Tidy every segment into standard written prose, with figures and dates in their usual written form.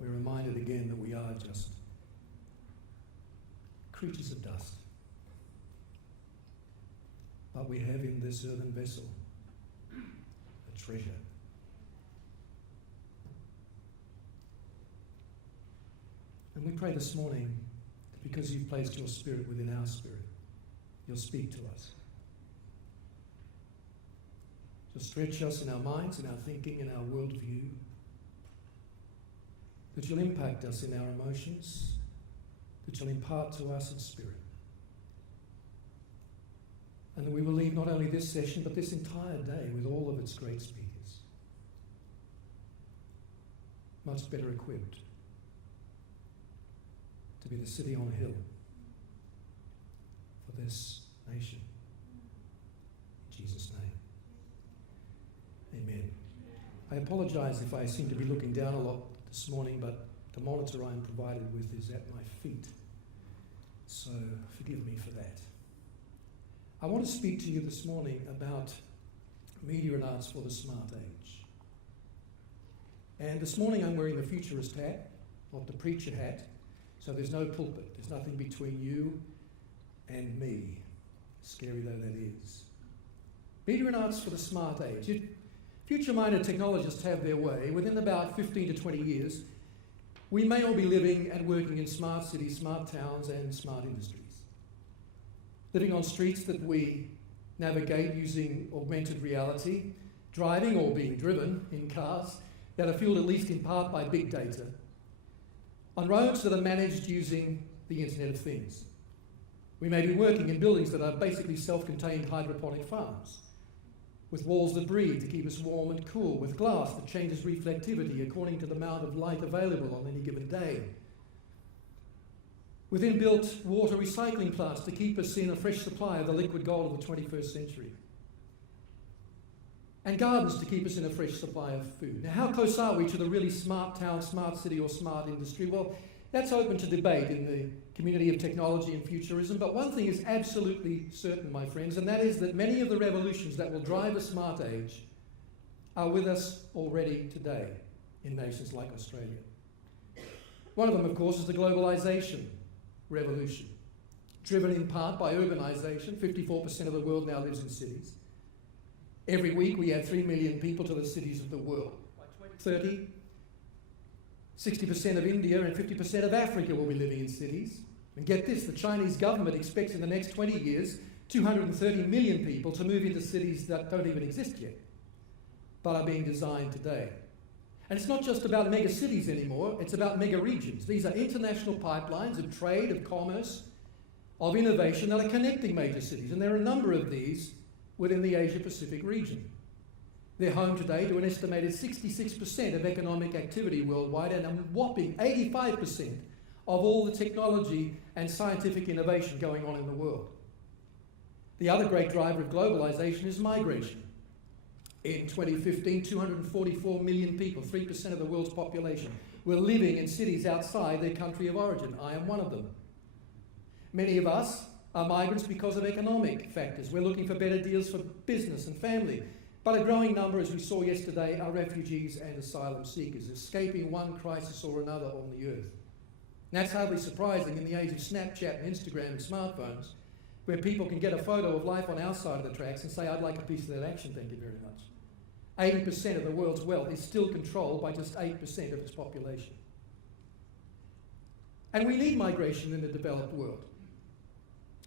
we're reminded again that we are just creatures of dust. But we have in this earthen vessel a treasure. And we pray this morning that because you've placed your Spirit within our spirit, you'll speak to us. You'll stretch us in our minds, in our thinking, in our worldview. That you'll impact us in our emotions. That you'll impart to us in spirit. And that we will leave not only this session, but this entire day with all of its great speakers. Much better equipped to be the city on a hill for this nation. In Jesus' name. Amen. I apologise if I seem to be looking down a lot this morning, but the monitor I'm provided with is at my feet. So forgive me for that. I want to speak to you this morning about media and arts for the smart age. And this morning I'm wearing the futurist hat, not the preacher hat, so there's no pulpit. There's nothing between you and me, scary though that is. Media and arts for the smart age. Future-minded technologists have their way. Within about 15 to 20 years, we may all be living and working in smart cities, smart towns, and smart industries. Living on streets that we navigate using augmented reality, driving or being driven in cars that are fueled at least in part by big data, on roads that are managed using the Internet of Things. We may be working in buildings that are basically self-contained hydroponic farms, with walls that breathe to keep us warm and cool, with glass that changes reflectivity according to the amount of light available on any given day, with inbuilt water recycling plants to keep us in a fresh supply of the liquid gold of the 21st century, and gardens to keep us in a fresh supply of food. Now, how close are we to the really smart town, smart city, or smart industry? Well, that's open to debate in the community of technology and futurism, but one thing is absolutely certain, my friends, and that is that many of the revolutions that will drive a smart age are with us already today in nations like Australia. One of them, of course, is the globalization revolution, driven in part by urbanization. 54% of the world now lives in cities. Every week we add 3 million people to the cities of the world. By 2030, 60% of India and 50% of Africa will be living in cities. And get this, the Chinese government expects in the next 20 years 230 million people to move into cities that don't even exist yet, but are being designed today. And it's not just about mega cities anymore, it's about mega regions. These are international pipelines of trade, of commerce, of innovation that are connecting major cities. And there are a number of these within the Asia-Pacific region. They're home today to an estimated 66% of economic activity worldwide and a whopping 85% of all the technology and scientific innovation going on in the world. The other great driver of globalization is migration. In 2015, 244 million people, 3% of the world's population, were living in cities outside their country of origin. I am one of them. Many of us are migrants because of economic factors. We're looking for better deals for business and family. But a growing number, as we saw yesterday, are refugees and asylum seekers, escaping one crisis or another on the earth. And that's hardly surprising in the age of Snapchat and Instagram and smartphones, where people can get a photo of life on our side of the tracks and say, I'd like a piece of that action, thank you very much. 80% of the world's wealth is still controlled by just 8% of its population. And we need migration in the developed world.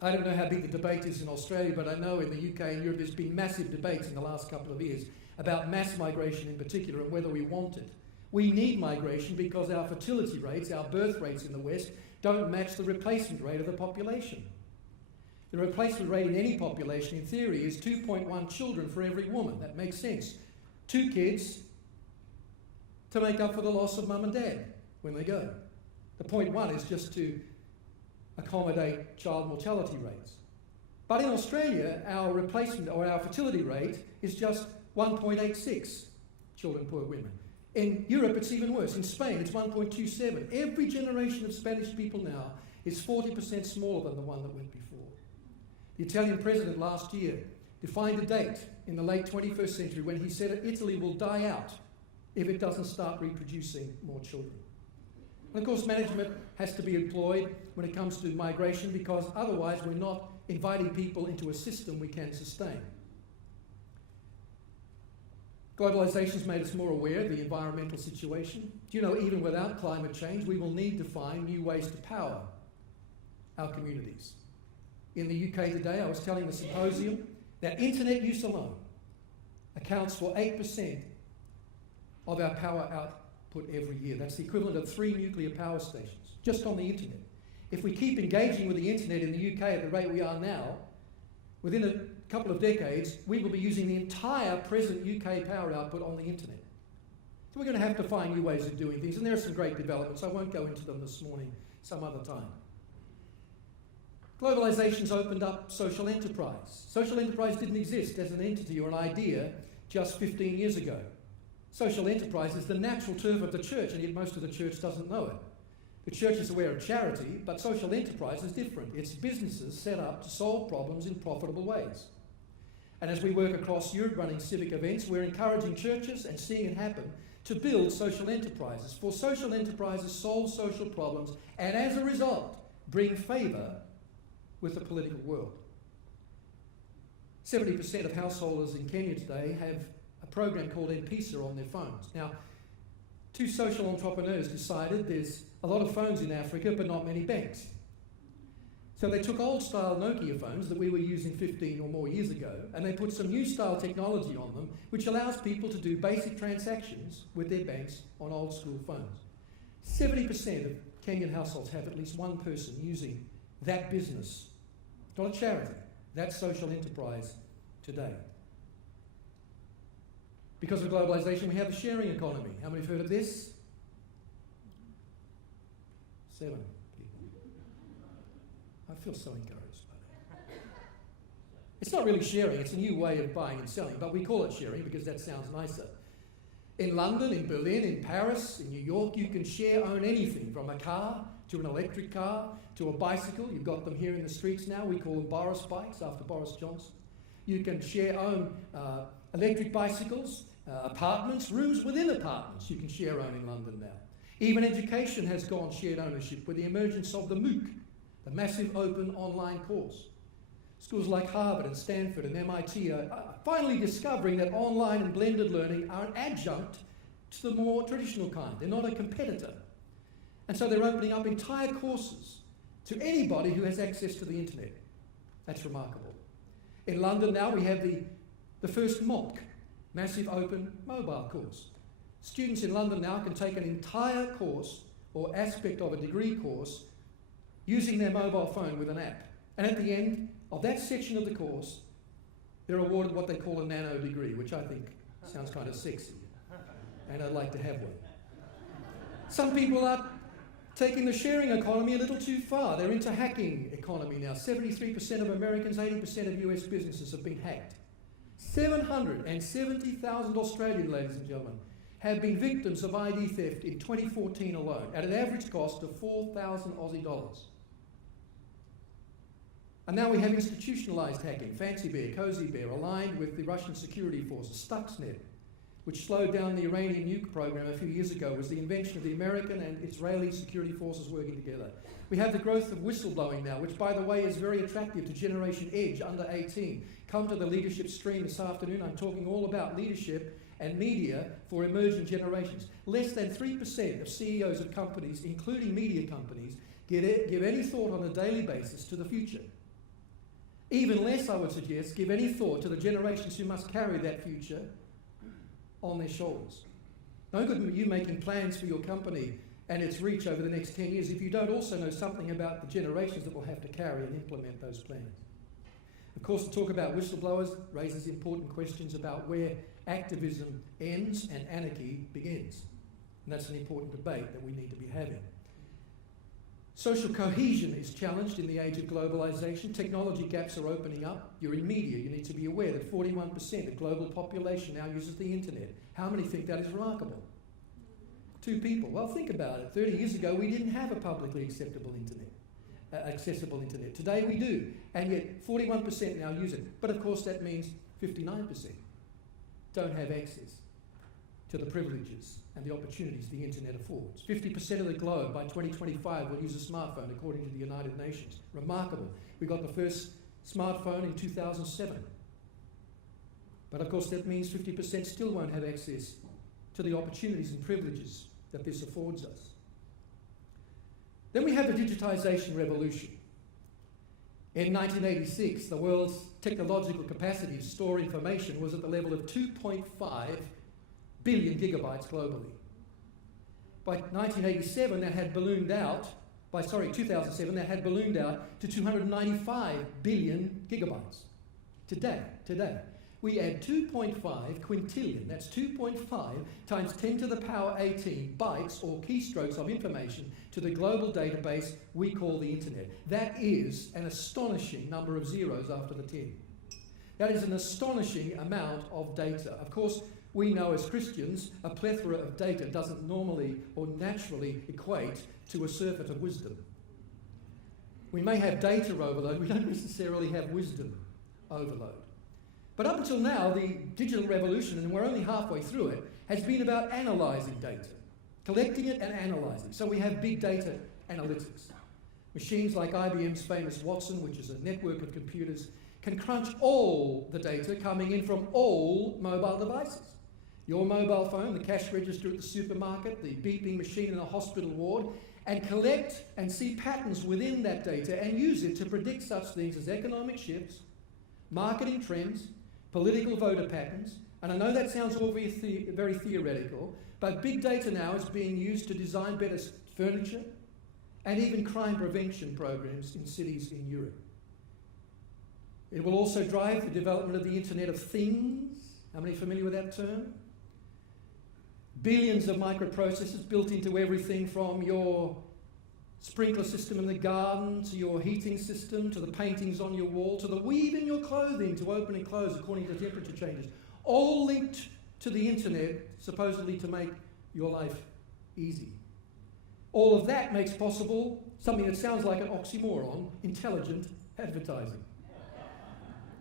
I don't know how big the debate is in Australia, but I know in the UK and Europe there's been massive debates in the last couple of years about mass migration in particular and whether we want it. We need migration because our fertility rates, our birth rates in the West, don't match the replacement rate of the population. The replacement rate in any population, in theory, is 2.1 children for every woman. That makes sense. 2 kids to make up for the loss of mum and dad when they go. The 0.1 is just to accommodate child mortality rates. But in Australia, our replacement or our fertility rate is just 1.86 children per woman. In Europe, it's even worse. In Spain, it's 1.27. Every generation of Spanish people now is 40% smaller than the one that went before. The Italian president last year defined a date in the late 21st century when he said that Italy will die out if it doesn't start reproducing more children. And of course, management has to be employed when it comes to migration, because otherwise we're not inviting people into a system we can sustain. Globalization's made us more aware of the environmental situation. Do you know, even without climate change, we will need to find new ways to power our communities. In the UK today, I was telling the symposium that internet use alone accounts for 8% of our power output every year. That's the equivalent of 3 nuclear power stations, just on the internet. If we keep engaging with the internet in the UK at the rate we are now, within a couple of decades, we will be using the entire present UK power output on the internet. So we're going to have to find new ways of doing things, and there are some great developments. I won't go into them this morning, some other time. Globalization's opened up social enterprise. Social enterprise didn't exist as an entity or an idea just 15 years ago. Social enterprise is the natural turf of the church, and yet most of the church doesn't know it. The church is aware of charity, but social enterprise is different. It's businesses set up to solve problems in profitable ways. And as we work across Europe running civic events, we're encouraging churches and seeing it happen to build social enterprises. For social enterprises solve social problems, and as a result, bring favour with the political world. 70% of householders in Kenya today have a program called M-Pesa on their phones. Now, 2 social entrepreneurs decided there's a lot of phones in Africa, but not many banks. So they took old-style Nokia phones that we were using 15 or more years ago, and they put some new-style technology on them, which allows people to do basic transactions with their banks on old-school phones. 70% of Kenyan households have at least one person using that business. Not a charity, that social enterprise today. Because of globalization, we have a sharing economy. How many have heard of this? 7 people. I feel so encouraged by that. It's not really sharing, it's a new way of buying and selling, but we call it sharing because that sounds nicer. In London, in Berlin, in Paris, in New York, you can own anything from a car to an electric car to a bicycle. You've got them here in the streets now. We call them Boris bikes after Boris Johnson. You can own electric bicycles, apartments, rooms within apartments you can own in London now. Even education has gone shared ownership with the emergence of the MOOC, the massive open online course. Schools like Harvard and Stanford and MIT are finally discovering that online and blended learning are an adjunct to the more traditional kind. They're not a competitor. And so they're opening up entire courses to anybody who has access to the internet. That's remarkable. In London now we have the first MOOC, massive open mobile course. Students in London now can take an entire course or aspect of a degree course using their mobile phone with an app. And at the end of that section of the course, they're awarded what they call a nano degree, which I think sounds kind of sexy, and I'd like to have one. Some people are taking the sharing economy a little too far. They're into hacking economy now. 73% of Americans, 80% of US businesses have been hacked. 770,000 Australian, ladies and gentlemen, have been victims of ID theft in 2014 alone, at an average cost of 4,000 Aussie dollars. And now we have institutionalised hacking. Fancy Bear, Cozy Bear, aligned with the Russian security forces. Stuxnet, which slowed down the Iranian nuke program a few years ago, was the invention of the American and Israeli security forces working together. We have the growth of whistleblowing now, which, by the way, is very attractive to Generation Edge under 18. Come to the leadership stream this afternoon. I'm talking all about leadership and media for emerging generations. Less than 3% of CEOs of companies, including media companies, give any thought on a daily basis to the future. Even less, I would suggest, give any thought to the generations who must carry that future on their shoulders. No good you making plans for your company and its reach over the next 10 years if you don't also know something about the generations that will have to carry and implement those plans. Of course, to talk about whistleblowers raises important questions about where activism ends and anarchy begins. And that's an important debate that we need to be having. Social cohesion is challenged in the age of globalisation. Technology gaps are opening up. You're in media. You need to be aware that 41% of global population now uses the internet. How many think that is remarkable? 2 people. Well, think about it. 30 years ago, we didn't have a publicly accessible internet. Today we do. And yet 41% now use it. But of course that means 59% don't have access to the privileges and the opportunities the internet affords. 50% of the globe by 2025 will use a smartphone, according to the United Nations. Remarkable. We got the first smartphone in 2007. But of course that means 50% still won't have access to the opportunities and privileges that this affords us. Then we have the digitization revolution. In 1986, the world's technological capacity to store information was at the level of 2.5 billion gigabytes globally. By 2007, that had ballooned out to 295 billion gigabytes. Today, we add 2.5 quintillion, that's 2.5 times 10 to the power 18 bytes or keystrokes of information to the global database we call the internet. That is an astonishing number of zeros after the 10. That is an astonishing amount of data. Of course, we know as Christians, a plethora of data doesn't normally or naturally equate to a surfeit of wisdom. We may have data overload, we don't necessarily have wisdom overload. But up until now, the digital revolution, and we're only halfway through it, has been about analysing data, collecting it and analysing. So we have big data analytics. Machines like IBM's famous Watson, which is a network of computers, can crunch all the data coming in from all mobile devices. Your mobile phone, the cash register at the supermarket, the beeping machine in a hospital ward, and collect and see patterns within that data and use it to predict such things as economic shifts, marketing trends, political voter patterns. And I know that sounds all very theoretical, but big data now is being used to design better furniture and even crime prevention programs in cities in Europe. It will also drive the development of the Internet of Things. How many are familiar with that term? Billions of microprocessors built into everything from your sprinkler system in the garden, to your heating system, to the paintings on your wall, to the weave in your clothing to open and close according to temperature changes, all linked to the internet, supposedly to make your life easy. All of that makes possible something that sounds like an oxymoron: intelligent advertising.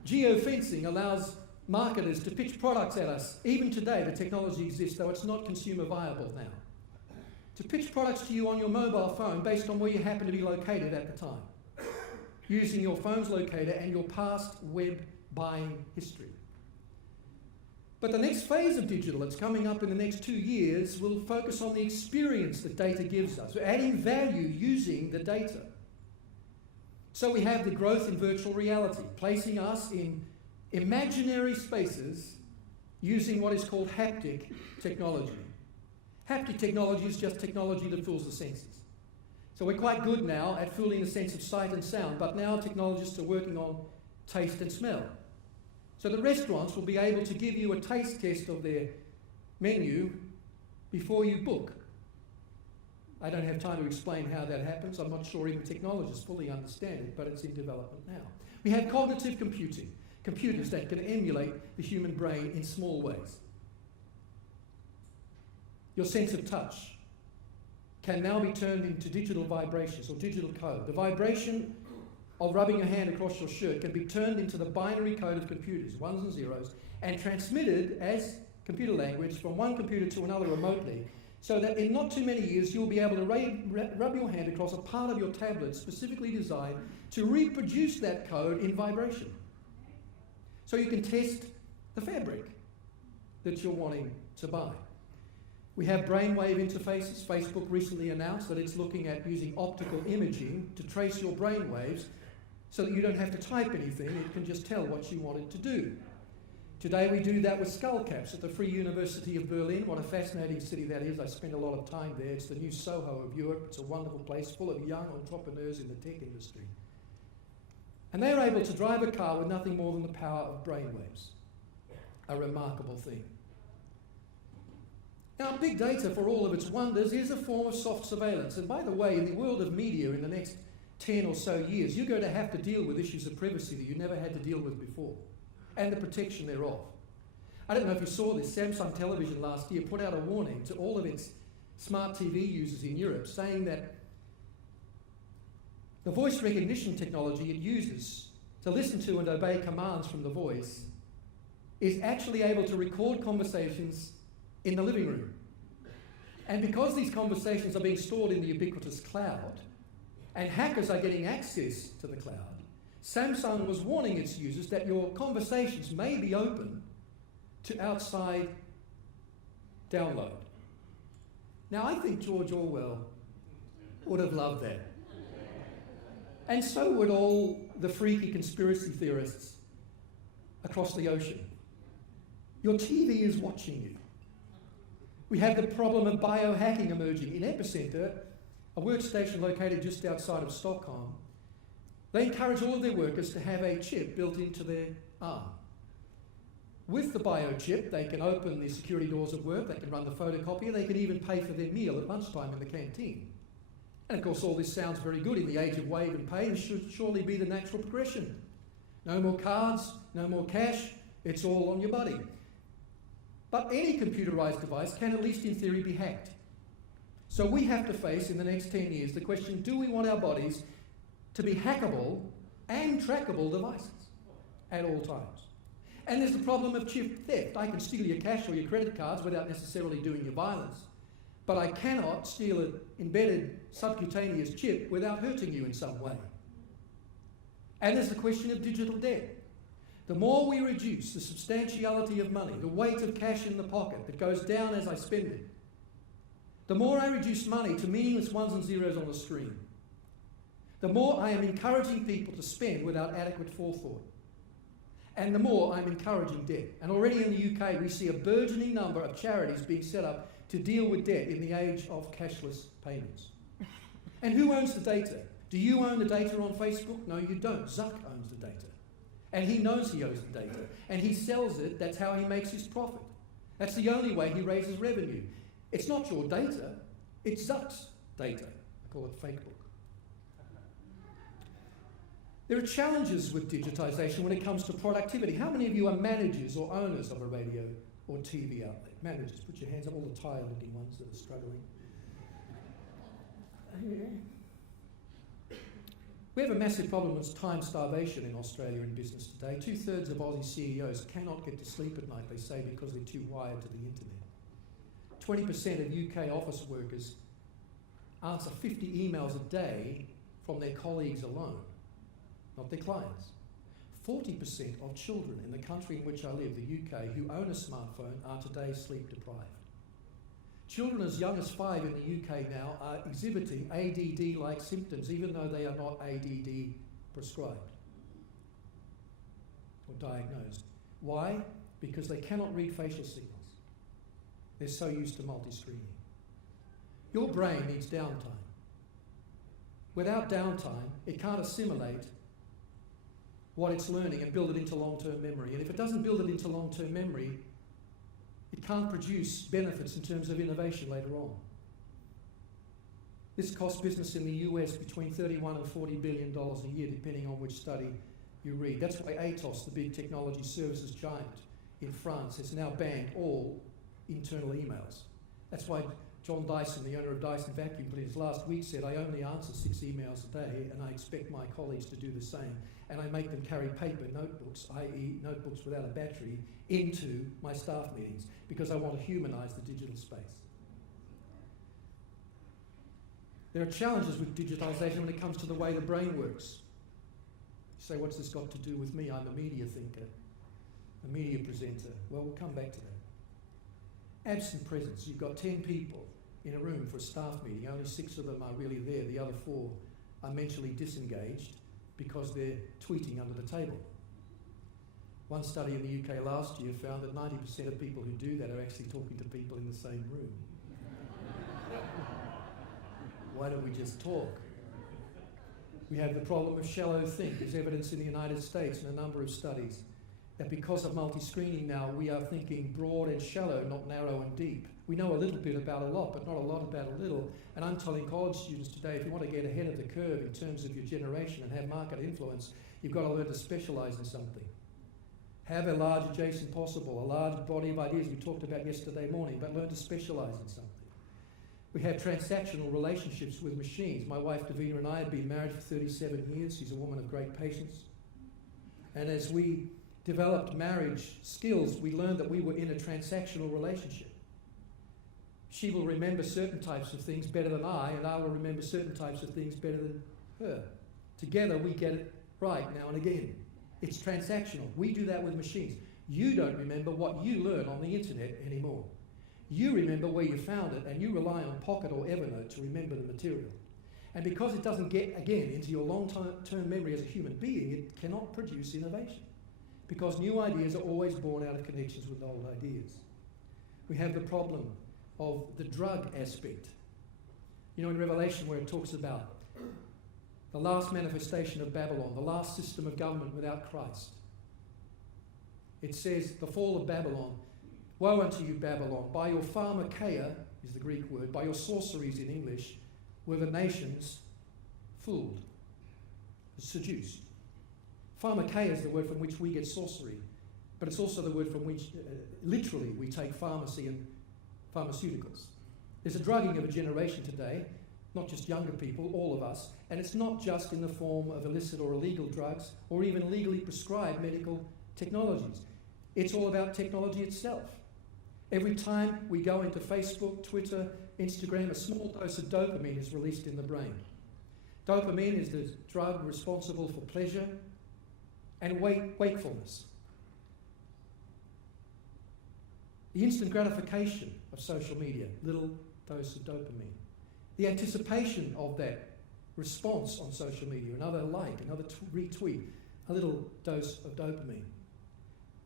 Geofencing allows marketers to pitch products at us. Even today, the technology exists, though it's not consumer viable now. To pitch products to you on your mobile phone based on where you happen to be located at the time, using your phone's locator and your past web buying history. But the next phase of digital that's coming up in the next 2 years will focus on the experience that data gives us. We're adding value using the data. So we have the growth in virtual reality, placing us in imaginary spaces using what is called haptic technology. Haptic technology is just technology that fools the senses. So we're quite good now at fooling the sense of sight and sound, but now technologists are working on taste and smell. So the restaurants will be able to give you a taste test of their menu before you book. I don't have time to explain how that happens. I'm not sure even technologists fully understand it, but it's in development now. We have cognitive computing, computers that can emulate the human brain in small ways. Your sense of touch can now be turned into digital vibrations or digital code. The vibration of rubbing your hand across your shirt can be turned into the binary code of computers, ones and zeros, and transmitted as computer language from one computer to another remotely, so that in not too many years you'll be able to rub your hand across a part of your tablet specifically designed to reproduce that code in vibration. So you can test the fabric that you're wanting to buy. We have brainwave interfaces. Facebook recently announced that it's looking at using optical imaging to trace your brainwaves so that you don't have to type anything, it can just tell what you want it to do. Today we do that with skull caps at the Free University of Berlin. What a fascinating city that is. I spend a lot of time there. It's the new Soho of Europe. It's a wonderful place full of young entrepreneurs in the tech industry. And they're able to drive a car with nothing more than the power of brainwaves. A remarkable thing. Now, big data, for all of its wonders, is a form of soft surveillance. And by the way, in the world of media in the next 10 or so years, you're going to have to deal with issues of privacy that you never had to deal with before, and the protection thereof. I don't know if you saw this. Samsung Television last year put out a warning to all of its smart TV users in Europe, saying that the voice recognition technology it uses to listen to and obey commands from the voice is actually able to record conversations in the living room. And because these conversations are being stored in the ubiquitous cloud, and hackers are getting access to the cloud, Samsung was warning its users that your conversations may be open to outside download. Now, I think George Orwell would have loved that. And so would all the freaky conspiracy theorists across the ocean. Your TV is watching you. We have the problem of biohacking emerging. In Epicenter, a workstation located just outside of Stockholm, they encourage all of their workers to have a chip built into their arm. With the biochip, they can open the security doors of work, they can run the photocopier, they can even pay for their meal at lunchtime in the canteen. And of course, all this sounds very good in the age of wave and pay and should surely be the natural progression. No more cards, no more cash, it's all on your body. But any computerized device can, at least in theory, be hacked. So we have to face, in the next 10 years, the question, do we want our bodies to be hackable and trackable devices at all times? And there's the problem of chip theft. I can steal your cash or your credit cards without necessarily doing you violence. But I cannot steal an embedded subcutaneous chip without hurting you in some way. And there's the question of digital debt. The more we reduce the substantiality of money, the weight of cash in the pocket that goes down as I spend it, the more I reduce money to meaningless ones and zeros on a screen, the more I am encouraging people to spend without adequate forethought. And the more I'm encouraging debt. And already in the UK, we see a burgeoning number of charities being set up to deal with debt in the age of cashless payments. And who owns the data? Do you own the data on Facebook? No, you don't. Zuck owns the data. And he knows he owns the data. And he sells it. That's how he makes his profit. That's the only way he raises revenue. It's not your data. It's Zuck's data. I call it Facebook. There are challenges with digitisation when it comes to productivity. How many of you are managers or owners of a radio or TV outlet? Managers, put your hands up, all the tired-looking ones that are struggling. We have a massive problem with time starvation in Australia in business today. 2/3 of Aussie CEOs cannot get to sleep at night, they say, because they're too wired to the internet. 20% of UK office workers answer 50 emails a day from their colleagues alone, not their clients. 40% of children in the country in which I live, the UK, who own a smartphone are today sleep deprived. Children as young as 5 in the UK now are exhibiting ADD-like symptoms, even though they are not ADD prescribed or diagnosed. Why? Because they cannot read facial signals. They're so used to multi-screening. Your brain needs downtime. Without downtime, it can't assimilate what it's learning and build it into long-term memory. And if it doesn't build it into long-term memory, it can't produce benefits in terms of innovation later on. This costs business in the US between $31 and $40 billion a year, depending on which study you read. That's why Atos, the big technology services giant in France, has now banned all internal emails. That's why John Dyson, the owner of Dyson Vacuum Cleaners, last week said, I only answer 6 emails a day and I expect my colleagues to do the same. And I make them carry paper notebooks, i.e. notebooks without a battery, into my staff meetings because I want to humanise the digital space. There are challenges with digitisation when it comes to the way the brain works. You say, what's this got to do with me? I'm a media thinker, a media presenter. Well, we'll come back to that. Absent presence. You've got 10 people in a room for a staff meeting. Only 6 of them are really there. The other 4 are mentally disengaged because they're tweeting under the table. One study in the UK last year found that 90% of people who do that are actually talking to people in the same room. Why don't we just talk? We have the problem of shallow think. There's evidence in the United States in a number of studies that because of multi-screening now, we are thinking broad and shallow, not narrow and deep. We know a little bit about a lot, but not a lot about a little. And I'm telling college students today, if you want to get ahead of the curve in terms of your generation and have market influence, you've got to learn to specialise in something. Have a large adjacent possible, a large body of ideas we talked about yesterday morning, but learn to specialise in something. We have transactional relationships with machines. My wife Davina and I have been married for 37 years. She's a woman of great patience. And as we developed marriage skills, we learned that we were in a transactional relationship. She will remember certain types of things better than I, and I will remember certain types of things better than her. Together we get it right now and again. It's transactional. We do that with machines. You don't remember what you learn on the internet anymore. You remember where you found it, and you rely on Pocket or Evernote to remember the material. And because it doesn't get, again, into your long-term memory as a human being, it cannot produce innovation. Because new ideas are always born out of connections with old ideas. We have the problem of the drug aspect. You know, in Revelation, where it talks about the last manifestation of Babylon, the last system of government without Christ. It says, the fall of Babylon, woe unto you, Babylon, by your pharmakeia, is the Greek word, by your sorceries in English, were the nations fooled, seduced. Pharmakeia is the word from which we get sorcery, but it's also the word from which, literally, we take pharmacy and pharmaceuticals. There's a drugging of a generation today, not just younger people, all of us, and it's not just in the form of illicit or illegal drugs or even legally prescribed medical technologies. It's all about technology itself. Every time we go into Facebook, Twitter, Instagram, a small dose of dopamine is released in the brain. Dopamine is the drug responsible for pleasure and wakefulness. The instant gratification of social media, little dose of dopamine. The anticipation of that response on social media, another like, another retweet, a little dose of dopamine.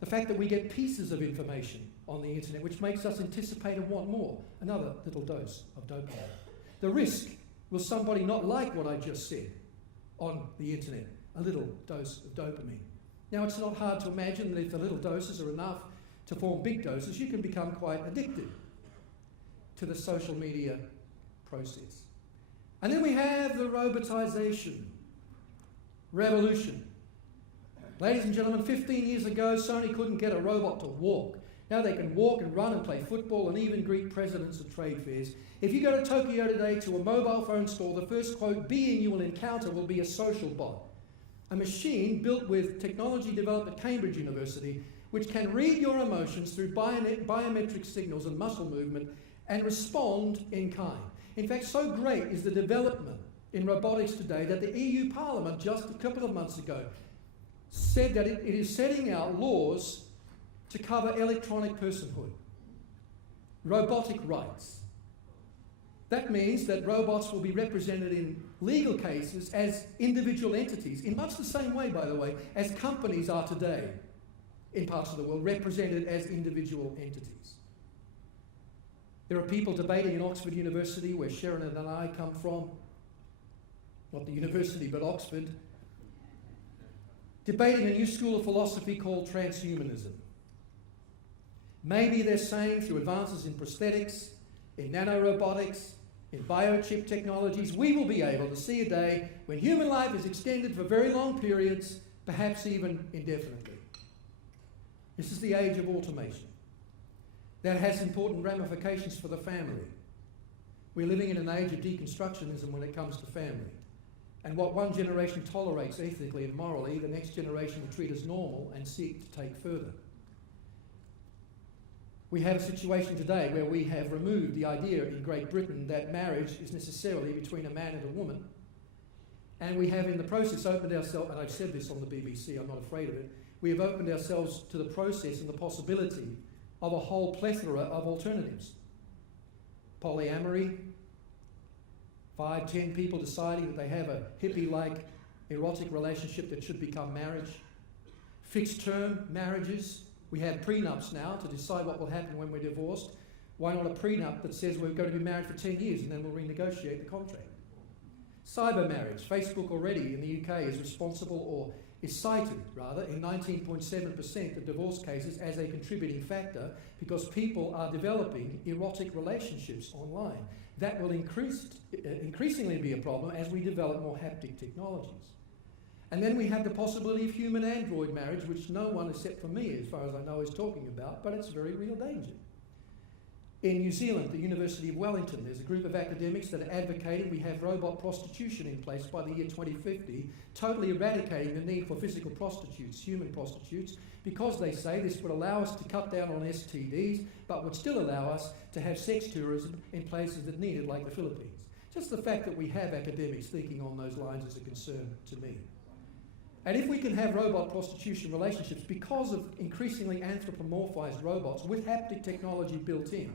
The fact that we get pieces of information on the internet which makes us anticipate and want more, another little dose of dopamine. The risk, will somebody not like what I just said on the internet? A little dose of dopamine. Now, it's not hard to imagine that if the little doses are enough to form big doses, you can become quite addicted to the social media process. And then we have the robotization revolution. Ladies and gentlemen, 15 years ago, Sony couldn't get a robot to walk. Now they can walk and run and play football and even greet presidents at trade fairs. If you go to Tokyo today to a mobile phone store, the first, quote, being you will encounter will be a social bot. A machine built with technology developed at Cambridge University, which can read your emotions through biometric signals and muscle movement and respond in kind. In fact, so great is the development in robotics today that the EU Parliament just a couple of months ago said that it is setting out laws to cover electronic personhood, robotic rights. That means that robots will be represented in legal cases as individual entities, in much the same way, by the way, as companies are today in parts of the world, represented as individual entities. There are people debating in Oxford University, where Sharon and I come from, not the university, but Oxford, debating a new school of philosophy called transhumanism. Maybe they're saying through advances in prosthetics, in nanorobotics, in biochip technologies, we will be able to see a day when human life is extended for very long periods, perhaps even indefinitely. This is the age of automation. That has important ramifications for the family. We're living in an age of deconstructionism when it comes to family. And what one generation tolerates ethically and morally, the next generation will treat as normal and seek to take further. We have a situation today where we have removed the idea in Great Britain that marriage is necessarily between a man and a woman. And we have in the process opened ourselves, and I've said this on the BBC, I'm not afraid of it, we have opened ourselves to the process and the possibility of a whole plethora of alternatives. Polyamory, 5, 10 people deciding that they have a hippie-like erotic relationship that should become marriage. Fixed-term marriages. We have prenups now to decide what will happen when we're divorced. Why not a prenup that says we're going to be married for 10 years and then we'll renegotiate the contract? Cyber marriage. Facebook already in the UK is responsible, or is cited rather, in 19.7% of divorce cases as a contributing factor because people are developing erotic relationships online. That will increasingly be a problem as we develop more haptic technologies. And then we have the possibility of human-android marriage, which no one except for me, as far as I know, is talking about, but it's a very real danger. In New Zealand, the University of Wellington, there's a group of academics that are advocating we have robot prostitution in place by the year 2050, totally eradicating the need for physical prostitutes, human prostitutes, because they say this would allow us to cut down on STDs, but would still allow us to have sex tourism in places that need it, like the Philippines. Just the fact that we have academics thinking on those lines is a concern to me. And if we can have robot prostitution relationships because of increasingly anthropomorphized robots with haptic technology built in,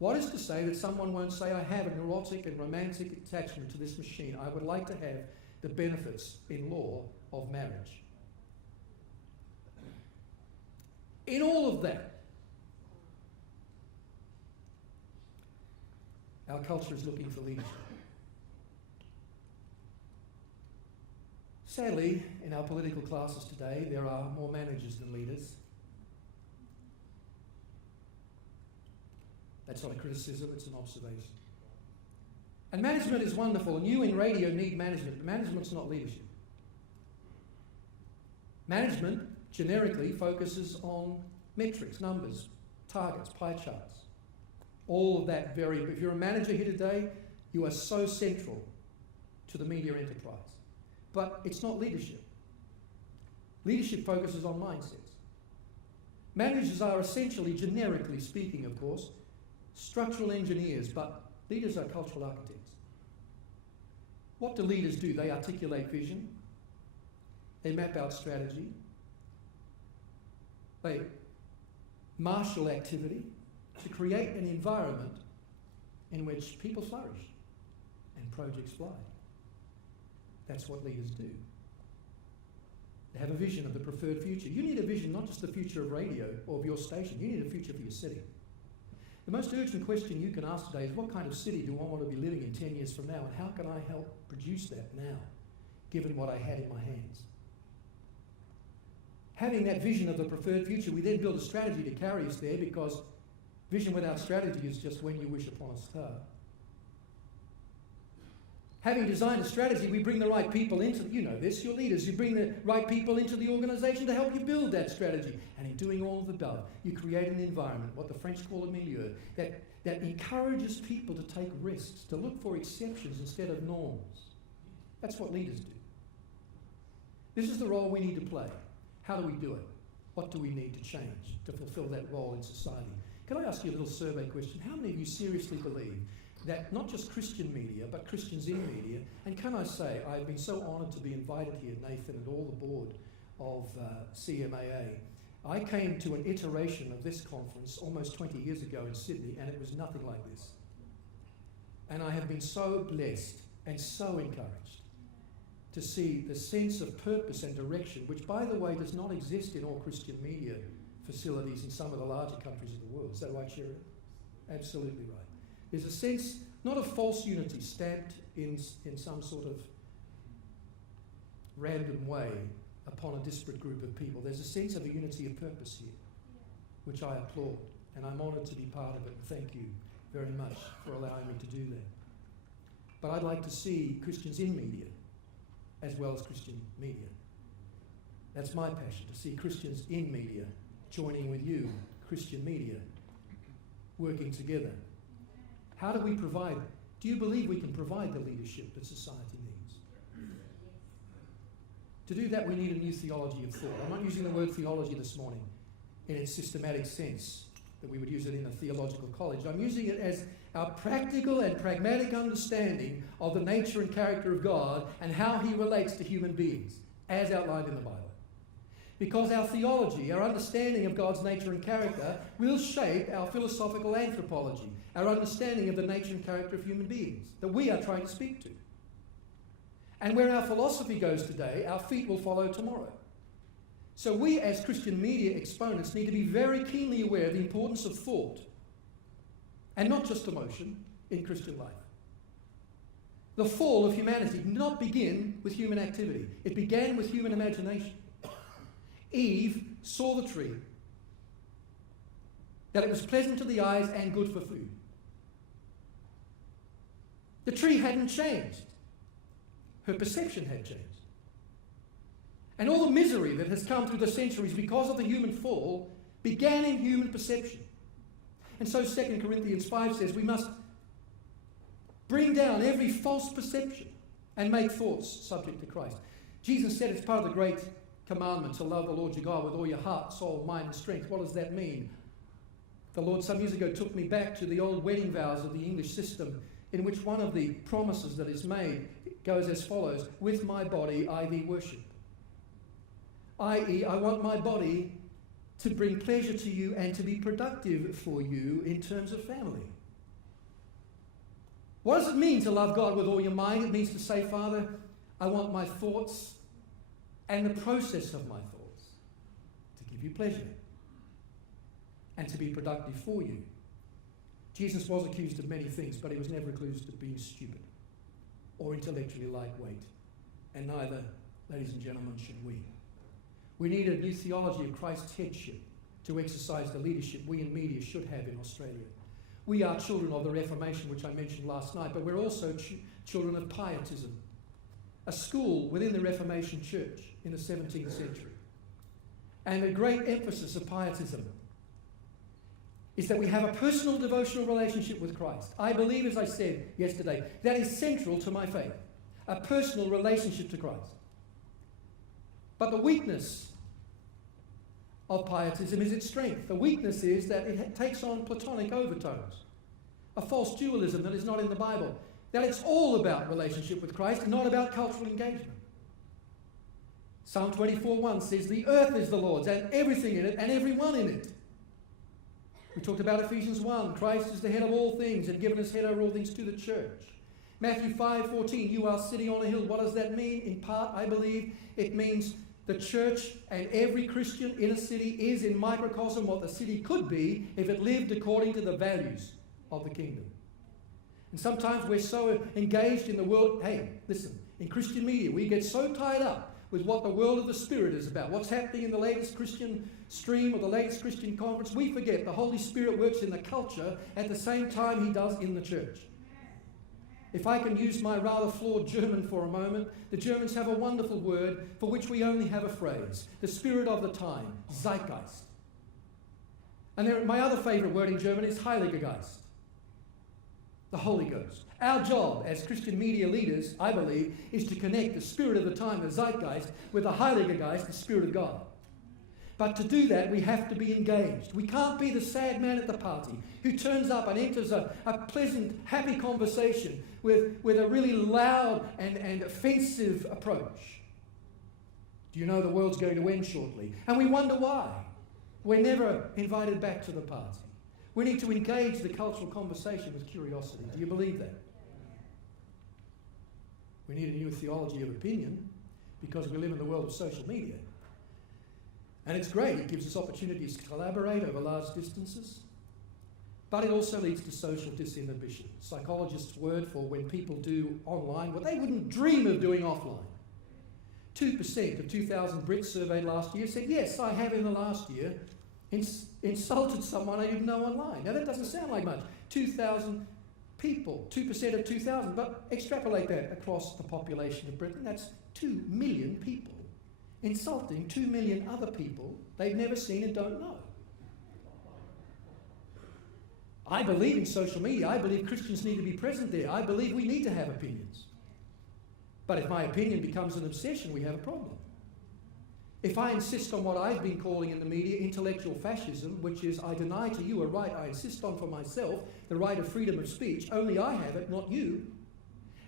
what is to say that someone won't say, I have an erotic and romantic attachment to this machine. I would like to have the benefits in law of marriage. In all of that, our culture is looking for leadership. Sadly, in our political classes today, there are more managers than leaders. That's not a criticism, it's an observation. And management is wonderful, and you in radio need management, but management's not leadership. Management, generically, focuses on metrics, numbers, targets, pie charts. All of that if you're a manager here today, you are so central to the media enterprise. But it's not leadership. Leadership focuses on mindsets. Managers are essentially, generically speaking, of course, structural engineers, but leaders are cultural architects. What do leaders do? They articulate vision, they map out strategy, they marshal activity to create an environment in which people flourish and projects fly. That's what leaders do. They have a vision of the preferred future. You need a vision, not just the future of radio or of your station. You need a future for your city. The most urgent question you can ask today is, what kind of city do I want to be living in 10 years from now, and how can I help produce that now, given what I had in my hands? Having that vision of the preferred future, we then build a strategy to carry us there, because vision without strategy is just when you wish upon a star. Having designed a strategy, we bring the right people into, you know this, your leaders, you bring the right people into the organisation to help you build that strategy. And in doing all of the above, you create an environment, what the French call a milieu, that encourages people to take risks, to look for exceptions instead of norms. That's what leaders do. This is the role we need to play. How do we do it? What do we need to change to fulfill that role in society? Can I ask you a little survey question? How many of you seriously believe that not just Christian media, but Christians in media, and can I say, I've been so honoured to be invited here, Nathan, and all the board of CMAA. I came to an iteration of this conference almost 20 years ago in Sydney, and it was nothing like this. And I have been so blessed and so encouraged to see the sense of purpose and direction, which, by the way, does not exist in all Christian media facilities in some of the larger countries of the world. Is that right, Sherry? Absolutely right. There's a sense, not of false unity stamped in some sort of random way upon a disparate group of people. There's a sense of a unity of purpose here, which I applaud, and I'm honoured to be part of it, and thank you very much for allowing me to do that. But I'd like to see Christians in media as well as Christian media. That's my passion, to see Christians in media joining with you, Christian media, working together. How do we provide? Do you believe we can provide the leadership that society needs? To do that, we need a new theology of thought. I'm not using the word theology this morning in its systematic sense, that we would use it in a theological college. I'm using it as our practical and pragmatic understanding of the nature and character of God and how he relates to human beings, as outlined in the Bible. Because our theology, our understanding of God's nature and character, will shape our philosophical anthropology, our understanding of the nature and character of human beings that we are trying to speak to. And where our philosophy goes today, our feet will follow tomorrow. So we, as Christian media exponents, need to be very keenly aware of the importance of thought, and not just emotion, in Christian life. The fall of humanity did not begin with human activity. It began with human imagination. Eve saw the tree, that it was pleasant to the eyes and good for food. The tree hadn't changed. Her perception had changed. And all the misery that has come through the centuries because of the human fall began in human perception. And so 2 Corinthians 5 says we must bring down every false perception and make thoughts subject to Christ. Jesus said it's part of the great commandment to love the Lord your God with all your heart, soul, mind and strength. What does that mean? The Lord some years ago took me back to the old wedding vows of the English system, in which one of the promises that is made goes as follows: with my body I thee worship. I.e., I want my body to bring pleasure to you and to be productive for you in terms of family. What does it mean to love God with all your mind? It means to say, Father, I want my thoughts and the process of my thoughts to give you pleasure and to be productive for you. Jesus was accused of many things, but he was never accused of being stupid or intellectually lightweight. And neither, ladies and gentlemen, should we. We need a new theology of Christ's headship to exercise the leadership we in media should have in Australia. We are children of the Reformation, which I mentioned last night, but we're also children of pietism, a school within the Reformation Church in the 17th century. And the great emphasis of pietism is that we have a personal devotional relationship with Christ. I believe, as I said yesterday, that is central to my faith, a personal relationship to Christ. But the weakness of pietism is its strength. The weakness is that it takes on Platonic overtones, a false dualism that is not in the Bible, that it's all about relationship with Christ and not about cultural engagement. Psalm 24:1 says, the earth is the Lord's and everything in it and everyone in it. We talked about Ephesians 1. Christ is the head of all things and given us head over all things to the church. Matthew 5:14, you are sitting on a hill. What does that mean? In part, I believe it means the church and every Christian in a city is in microcosm what the city could be if it lived according to the values of the kingdom. And sometimes we're so engaged in the world. Hey, listen, in Christian media, we get so tied up with what the world of the Spirit is about, what's happening in the latest Christian stream or the latest Christian conference. We forget the Holy Spirit works in the culture at the same time he does in the church. If I can use my rather flawed German for a moment, the Germans have a wonderful word for which we only have a phrase, the spirit of the time, Zeitgeist. And my other favourite word in German is Heiliger Geist, the Holy Ghost. Our job as Christian media leaders, I believe, is to connect the spirit of the time, the Zeitgeist, with the Heiliger Geist, the Spirit of God. But to do that, we have to be engaged. We can't be the sad man at the party who turns up and enters a pleasant, happy conversation with a really loud and offensive approach. Do you know the world's going to end shortly? And we wonder why. We're never invited back to the party. We need to engage the cultural conversation with curiosity. Do you believe that? We need a new theology of opinion because we live in the world of social media. And it's great, it gives us opportunities to collaborate over large distances, but it also leads to social disinhibition. Psychologists' word for when people do online what they wouldn't dream of doing offline. 2% of 2,000 Brits surveyed last year said, yes, I have in the last year insulted someone I didn't know online. Now that doesn't sound like much. 2,000 people, 2% of 2,000, but extrapolate that across the population of Britain, that's 2 million people. Insulting 2 million other people they've never seen and don't know. I believe in social media. I believe Christians need to be present there. I believe we need to have opinions. But if my opinion becomes an obsession, we have a problem. If I insist on what I've been calling in the media intellectual fascism, which is I deny to you a right I insist on for myself, the right of freedom of speech, only I have it, not you.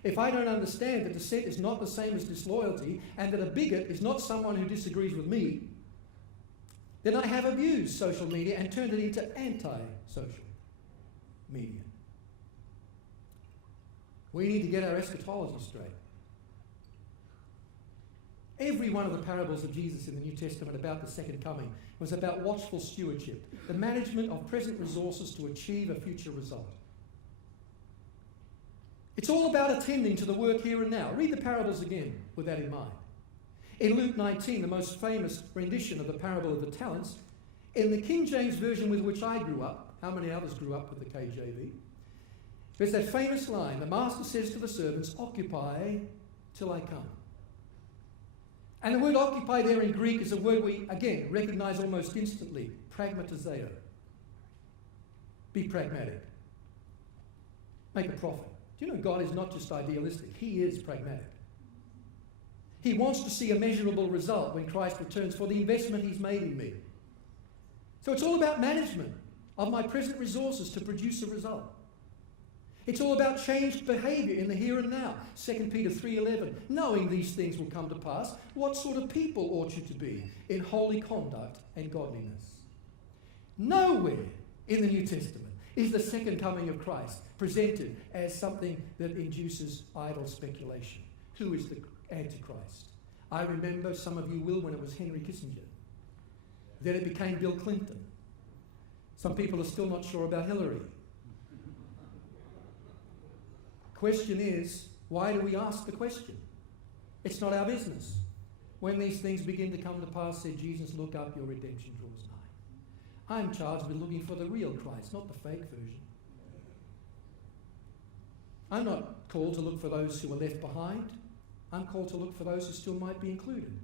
If I don't understand that dissent is not the same as disloyalty and that a bigot is not someone who disagrees with me, then I have abused social media and turned it into anti-social media. We need to get our eschatology straight. Every one of the parables of Jesus in the New Testament about the second coming was about watchful stewardship, the management of present resources to achieve a future result. It's all about attending to the work here and now. Read the parables again with that in mind. In Luke 19, the most famous rendition of the parable of the talents, in the King James Version with which I grew up, how many others grew up with the KJV? There's that famous line, the master says to the servants, occupy till I come. And the word occupy there in Greek is a word we, again, recognize almost instantly, pragmatizeo. Be pragmatic. Make a profit. Do you know God is not just idealistic, he is pragmatic. He wants to see a measurable result when Christ returns for the investment he's made in me. So it's all about management of my present resources to produce a result. It's all about changed behaviour in the here and now. 2 Peter 3:11, knowing these things will come to pass, what sort of people ought you to be in holy conduct and godliness? Nowhere in the New Testament is the second coming of Christ presented as something that induces idle speculation. Who is the Antichrist? I remember, some of you will, when it was Henry Kissinger. Then it became Bill Clinton. Some people are still not sure about Hillary. Question is, why do we ask the question? It's not our business. When these things begin to come to pass, said Jesus, look up, your redemption draws nigh. I'm charged with looking for the real Christ, not the fake version. I'm not called to look for those who are left behind. I'm called to look for those who still might be included.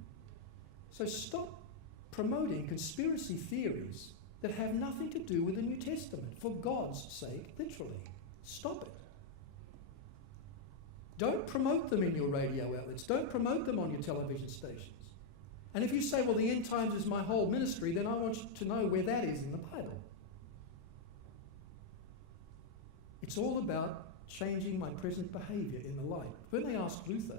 So stop promoting conspiracy theories that have nothing to do with the New Testament. For God's sake, literally. Stop it. Don't promote them in your radio outlets. Don't promote them on your television stations. And if you say, well, the end times is my whole ministry, then I want you to know where that is in the Bible. It's all about changing my present behaviour in the light. When they asked Luther,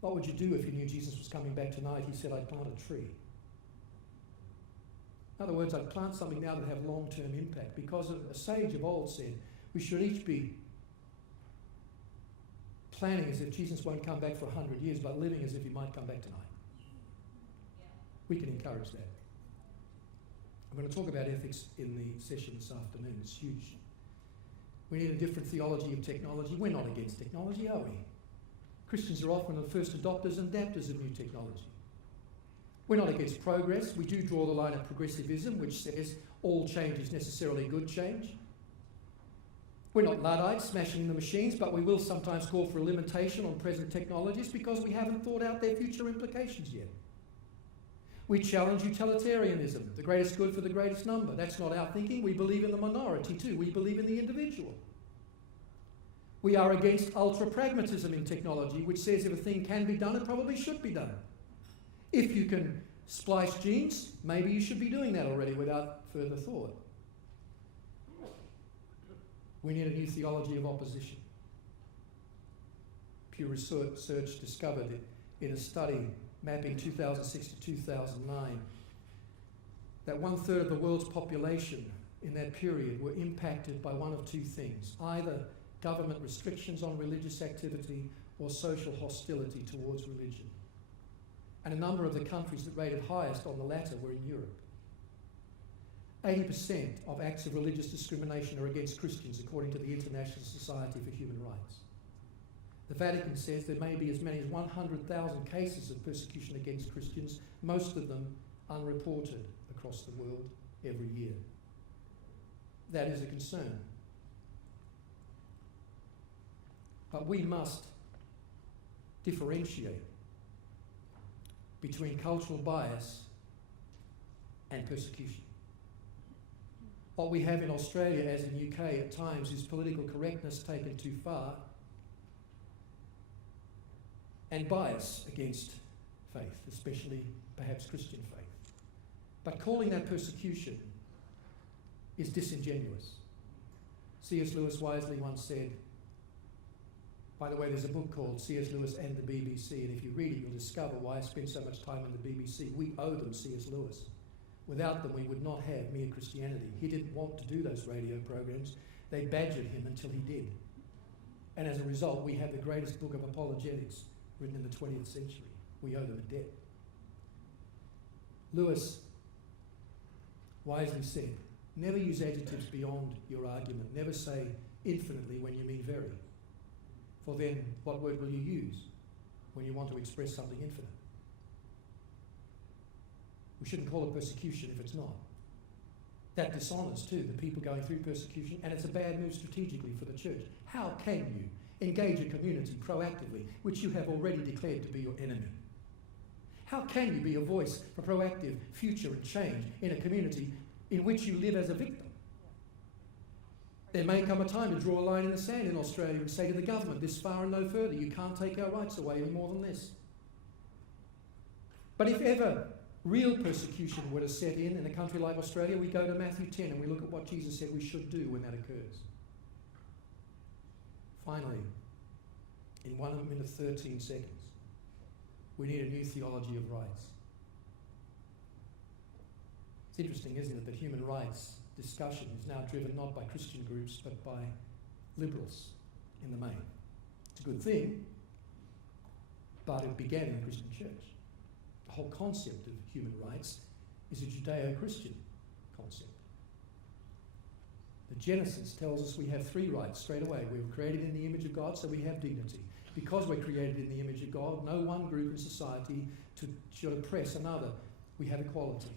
what would you do if you knew Jesus was coming back tonight? He said, I'd plant a tree. In other words, I'd plant something now that have long-term impact, because a sage of old said we should each be planning as if Jesus won't come back for 100 years, but living as if he might come back tonight. We can encourage that. I'm going to talk about ethics in the session this afternoon. It's huge. We need a different theology of technology. We're not against technology, are we? Christians are often the first adopters and adapters of new technology. We're not against progress. We do draw the line at progressivism, which says all change is necessarily good change. We're not Luddites smashing the machines, but we will sometimes call for a limitation on present technologies because we haven't thought out their future implications yet. We challenge utilitarianism, the greatest good for the greatest number. That's not our thinking. We believe in the minority too. We believe in the individual. We are against ultra-pragmatism in technology, which says if a thing can be done, it probably should be done. If you can splice genes, maybe you should be doing that already without further thought. We need a new theology of opposition. Pew Research discovered it in a study mapping 2006 to 2009 that 1/3 of the world's population in that period were impacted by one of two things: either government restrictions on religious activity or social hostility towards religion. And a number of the countries that rated highest on the latter were in Europe. 80% of acts of religious discrimination are against Christians, according to the International Society for Human Rights. The Vatican says there may be as many as 100,000 cases of persecution against Christians, most of them unreported across the world every year. That is a concern. But we must differentiate between cultural bias and persecution. What we have in Australia, as in UK at times, is political correctness taken too far and bias against faith, especially perhaps Christian faith. But calling that persecution is disingenuous. C.S. Lewis wisely once said, by the way, there's a book called C.S. Lewis and the BBC, and if you read it, you'll discover why I spend so much time on the BBC. We owe them C.S. Lewis. Without them, we would not have Mere Christianity. He didn't want to do those radio programs. They badgered him until he did. And as a result, we have the greatest book of apologetics written in the 20th century. We owe them a debt. Lewis wisely said, never use adjectives beyond your argument. Never say infinitely when you mean very. For then, what word will you use when you want to express something infinite? We shouldn't call it persecution if it's not. That dishonours too the people going through persecution, and it's a bad move strategically for the church. How can you engage a community proactively which you have already declared to be your enemy? How can you be a voice for proactive future and change in a community in which you live as a victim. There may come a time to draw a line in the sand in Australia and say to the government, this far and no further, you can't take our rights away any more than this. But if ever real persecution were to set in a country like Australia, we go to Matthew 10 and we look at what Jesus said we should do when that occurs. Finally, in 1 minute 13 seconds, we need a new theology of rights. It's interesting, isn't it, that human rights discussion is now driven not by Christian groups but by liberals in the main. It's a good thing, but it began in the Christian church. The whole concept of human rights is a Judeo-Christian concept. The Genesis tells us we have 3 rights straight away. We were created in the image of God, so we have dignity. Because we're created in the image of God, no one group in society should oppress another. We have equality.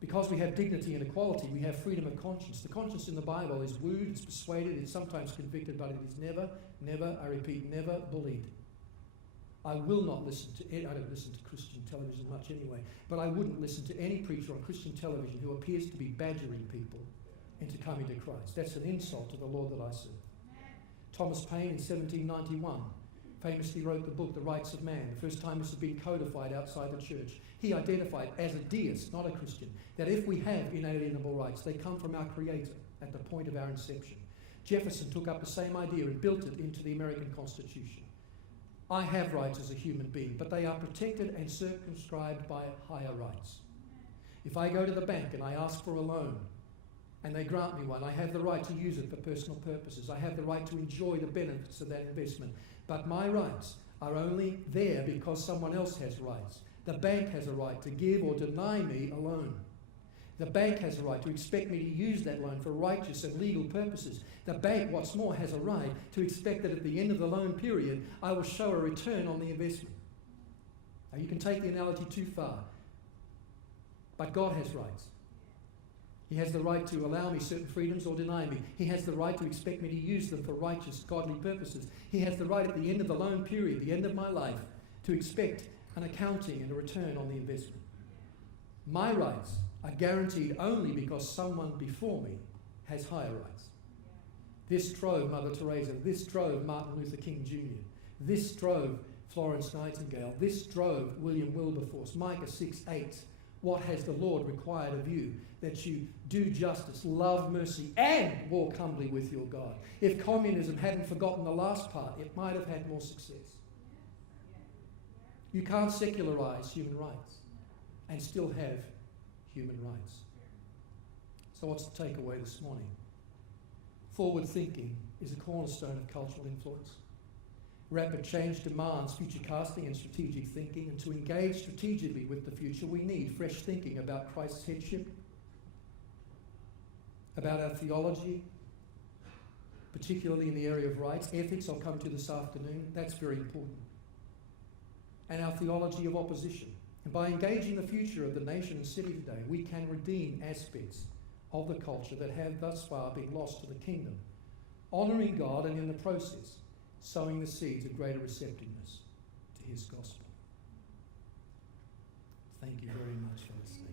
Because we have dignity and equality, we have freedom of conscience. The conscience in the Bible is wooed, it's persuaded, it's sometimes convicted, but it is never, I repeat, never bullied. I will not listen to, I don't listen to Christian television much anyway, but I wouldn't listen to any preacher on Christian television who appears to be badgering people into coming to Christ. That's an insult to the Lord that I serve. Thomas Paine in 1791 famously wrote the book, The Rights of Man, the first time this had been codified outside the church. He identified as a deist, not a Christian, that if we have inalienable rights, they come from our Creator at the point of our inception. Jefferson took up the same idea and built it into the American Constitution. I have rights as a human being, but they are protected and circumscribed by higher rights. If I go to the bank and I ask for a loan, and they grant me one, I have the right to use it for personal purposes. I have the right to enjoy the benefits of that investment. But my rights are only there because someone else has rights. The bank has a right to give or deny me a loan. The bank has a right to expect me to use that loan for righteous and legal purposes. The bank, what's more, has a right to expect that at the end of the loan period, I will show a return on the investment. Now, you can take the analogy too far, but God has rights. He has the right to allow me certain freedoms or deny me. He has the right to expect me to use them for righteous, godly purposes. He has the right at the end of the loan period, the end of my life, to expect an accounting and a return on the investment. My rights are guaranteed only because someone before me has higher rights. This drove Mother Teresa. This drove Martin Luther King Jr. This drove Florence Nightingale. This drove William Wilberforce. Micah 6:8. What has the Lord required of you? That you do justice, love mercy, and walk humbly with your God. If communism hadn't forgotten the last part, it might have had more success. You can't secularize human rights and still have human rights. So what's the takeaway this morning? Forward thinking is a cornerstone of cultural influence. Rapid change demands future casting and strategic thinking, and to engage strategically with the future, we need fresh thinking about Christ's headship, about our theology, particularly in the area of rights. Ethics, I'll come to this afternoon, that's very important. And our theology of opposition. And by engaging the future of the nation and city today, we can redeem aspects of the culture that have thus far been lost to the kingdom, honouring God and in the process, sowing the seeds of greater receptiveness to his gospel. Thank you very much for listening.